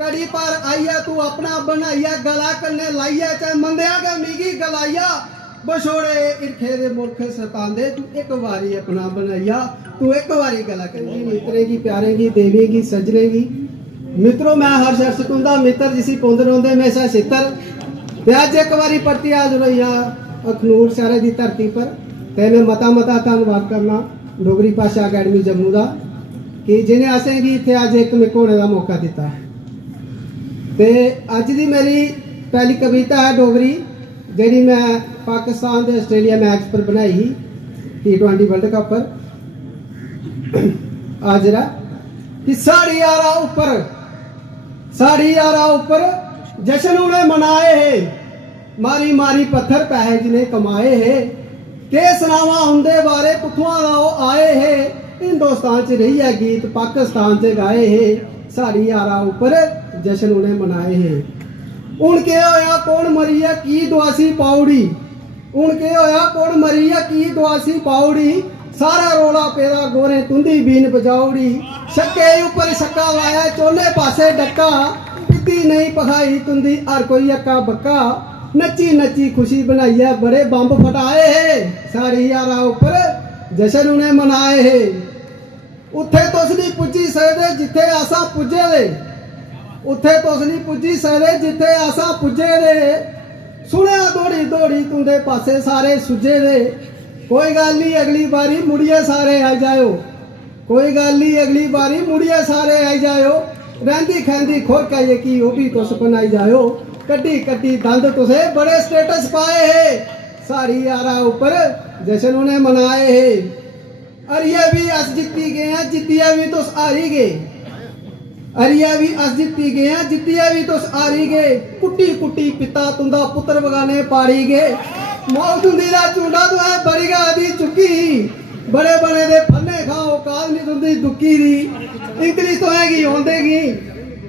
कड़ी पर आइया तू अपना बनाइया गला कन्ने लाइया चाहे मंदिया के मिगी गलाइया बछोड़े इरखे दे मुल्क सतांदे तू एक बारी अपना बनाइया तू एक बारी गला करेगी मित्रेगी प्यारेगी देवेगी सजनेगी। मित्रों मैं हर शख्स तुंदा मित्र जिसी पौंद रोंदे हमेशा छितर ते अज एक बारी परती आज रही अखनूर शहर की धरती पर ते मैं मता मता धन्नवाद करना डोगरी भाषा अकैडमी जम्मू का कि जिन्हें असेंगी इत्थे अज एक मिक होने का मौका दिता। ते अज दी मेरी पहली कविता है डोगरी जी मैं पाकिस्तान के आस्ट्रेलिया मैच पर बनाई ही T20 वर्ल्ड कप पर आजरा कि साड़ी यारा ऊपर जश्न उन्हें मनाए है मारी मारी पत्थर पैसे जिन्हें कमाए है के सनावा उनके बारे कुथुआ आए है हिंदुस्तान च रही है गीत पाकिस्तान च गाए है साड़ी यारा ऊपर जश्न उन्हें मनाए है। हुण के होया कौन मरी है की दुआसी पाउड़ी हुण के होया कौन मरी है की दुआसी पाउड़ी सारा रोला पेरा गोरे तुंदी बीन बजाउड़ी छक्के ऊपर छक्का लाया चोले पासे डक्का पीती नहीं पखाई तुंदी हर कोई अक्का बक्का नची नची खुशी बनाई है बड़े बंब फटाए है साड़ी यारा ऊपर जश्न उन्हें मनाए है। उत्थे तुस नहीं पुजी सकदे जिथे आसा पुजे दे उत्थे तुस नहीं पुजी सकदे जिथे आसा पुजे दे सुनिया दौड़ी दौड़ी तुंदे पासे सारे सुजे दे कोई गल नहीं अगली बारी मुड़िए सारे आई जाओ कोई गल नहीं अगली बारी मुड़िए सारे आई जाओ रहिंदी खैंदी खुर के की वो भी तुस बनाई जाओ कड्डी कड्डी दंद तुसे बड़े स्टेटस पाए है साड़ी यारा ऊपर जश्न उन्हें मनाए है। अरिया भी अस जीती गए हैं जितिया भी तुस हारी गए अरिया भी अस जीती गए हैं जितिया भी तुस हारी गए कुट्टी कुट्टी पिता तुंदा पुत्र बगाने पाड़ी गए मौत तुंदी दा चूंडा तो है बड़ी दी चुकी बड़े बड़े दे फन्ने खाओ काल नहीं तुंदी दुक्की दी इंग्लिश तो हैगी आंदेगी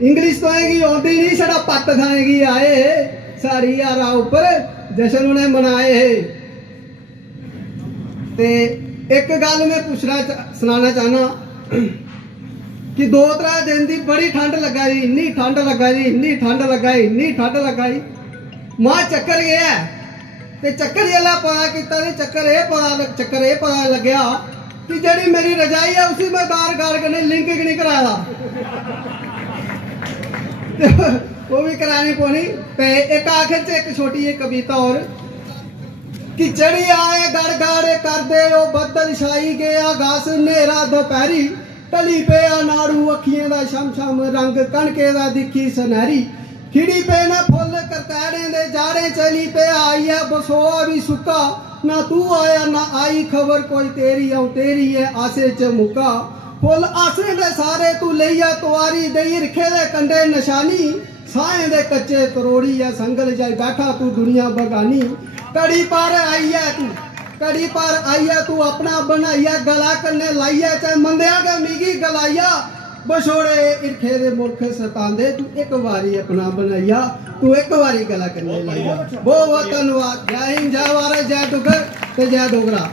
इंग्लिश तो हैगी आंदी नहीं छड़ा पत्त खाएगी आए साड़ी यारा ऊपर जश्न उन्हें मनाए है। ते एक गल मैं पूछना सुनाना चाहना कि 2-3 दिन की बड़ी ठंड लगा जी इन्नी ठंड लगा जी इन्नी ठंड लगाई इन्नी ठंड लगाई मां चक्कर गया ते चक्कर जल्ला पता किता नहीं चक्कर ये पता लग्या कि जड़ी मेरी रजाई है उसी मैं गार गार कने लिंक नहीं कराया वो भी करानी पौनी। ते एक आखिर च एक छोटी एक कविता और कि चढ़ी आए गड़ गाड़े कर दे ओ बदल छाई गया घास नेरा दोपहरी टली पे नाड़ू अखियां दा शम शम रंग कणके दा दिखी सनहरी खिड़ी पे न फुल करतैड़े दे जाड़े चली पे आई है बसोआ भी सुक्का ना तू आया ना आई खबर कोई तेरी आऊं तेरी है आसे च मुक्का फुल आसे दे सारे तू लईया तुआरी दई रखे दे कंडे निशानी साए दे कच्चे तरोड़ी है संगल जाई बैठा तू दुनिया बगानी कड़ी पर आइया तू अपना बनाइया गला कन्ने लाइया चाहे मंदिया के मिगी गलाइया बछोड़े इरखे दे मुल्क सतांदे तू एक बारी अपना बनाइया तू एक बारी गला कन्ने लाइया। बहुत बहुत धन्यवाद। जय हिंद जय भारत जय डुगर ते जय डोगरा।